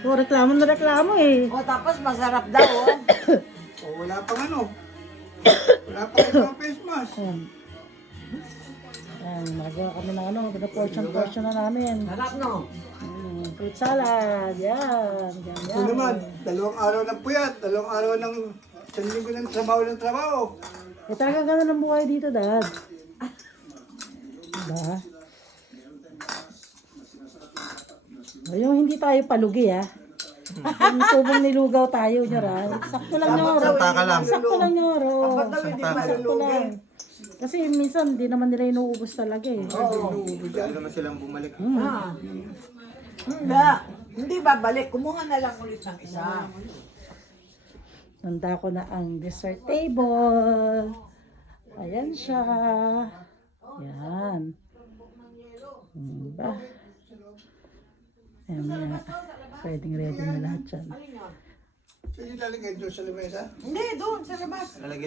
O, reklamo na reklamo eh. O tapos masarap daw, oh. O, wala pang ano. Wala pang ibang face mask. Ayan. Ayan, nagawa kami ng ano, portion na namin. Sarap, no? Fruit salad, yan. Ito naman, 2 araw ng puyat, 2 araw ng 1 linggo ng trabaho. Eh talaga gano'n ang buhay dito, Dad. Diba? O, yung hindi tayo palugi, ah. Yung tubong nilugaw tayo, Nyora. Sakto lang, Nyora. Sakto lang, Nyora. Sakto lang. Kasi minsan, di naman nila inuubos talaga eh. Lalo naman silang bumalik. Ah. Hindi babalik. Kumuha na lang ulit ng isa. Nanda ko na ang dessert table. Ayan siya. Yan. Diba? Ayan na. Pwedeng ready na lahat yan. Sige, lalagay doon sa lamesa. Hindi, doon sa labas. Lalagyan